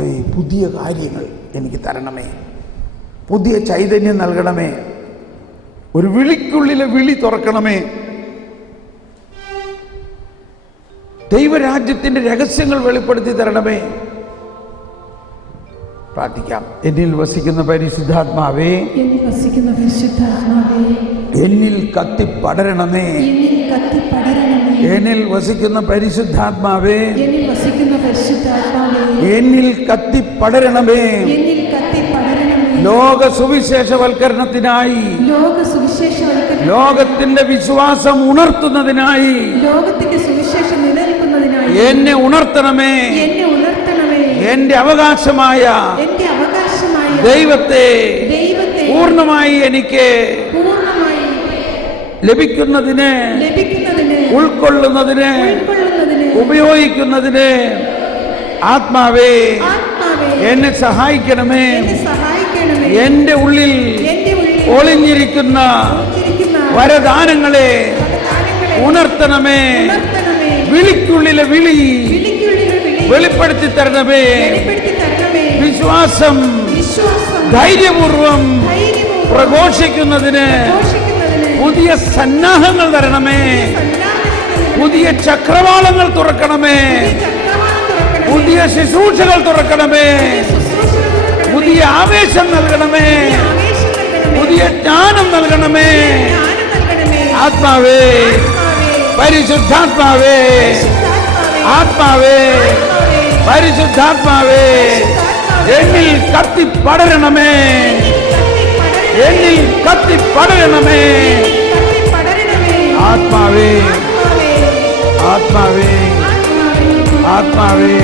കർത്താവേ, പുതിയ കാര്യങ്ങൾ എനിക്ക് തരണമേ, പുതിയ ചൈതന്യം നൽകണമേ, ഒരു വിളിക്കുള്ളിലെ വിളി തുറക്കണമേ, ദൈവരാജ്യത്തിന്റെ രഹസ്യങ്ങൾ വെളിപ്പെടുത്തി തരണമേ. പ്രാർത്ഥിക്കാം. എന്നിൽ വസിക്കുന്ന പരിശുദ്ധാത്മാവേ, എന്നിൽ കത്തിപ്പടരണമേ. എന്നിൽ വസിക്കുന്ന പരിശുദ്ധാത്മാവേ, എന്നിൽ കത്തിപ്പടരണമേ. ലോക സുവിശേഷവൽക്കരണത്തിനായി, ലോകത്തിന്റെ വിശ്വാസം ഉണർത്തുന്നതിനായി എന്നെ ഉണർത്തണമേ. എന്റെ അവകാശമായ ദൈവത്തെ പൂർണ്ണമായി എനിക്ക് ലഭിക്കുന്നതിന്, ഉൾക്കൊള്ളുന്നതിന്, ഉപയോഗിക്കുന്നതിന് ആത്മാവേ എന്നെ സഹായിക്കണമേ. എന്റെ ഉള്ളിൽ ഒളിഞ്ഞിരിക്കുന്ന വരദാനങ്ങളെ ഉണർത്തണമേ. വിളിക്കുള്ളിലെ വിളി വെളിപ്പെടുത്തി തരണമേ. വിശ്വാസം ധൈര്യപൂർവം പ്രഘോഷിക്കുന്നതിന് പുതിയ സന്നാഹങ്ങൾ തരണമേ. പുതിയ ചക്രവാളങ്ങൾ തുറക്കണമേ. പുതിയ ശുശ്രൂഷകൾ തുറക്കണമേ. പുതിയ ആവേശം നൽകണമേ. പുതിയ ജ്ഞാനം നൽകണമേ. ആത്മാവേ, പരിശുദ്ധാത്മാവേ, ആത്മാവേ, പരിശുദ്ധാത്മാവേ, എന്നിൽ കത്തിപ്പടരണമേ. എന്നിൽ കത്തിപ്പടരണമേ. ആത്മാവേ, ആത്മാവേ, ആത്മാവേ.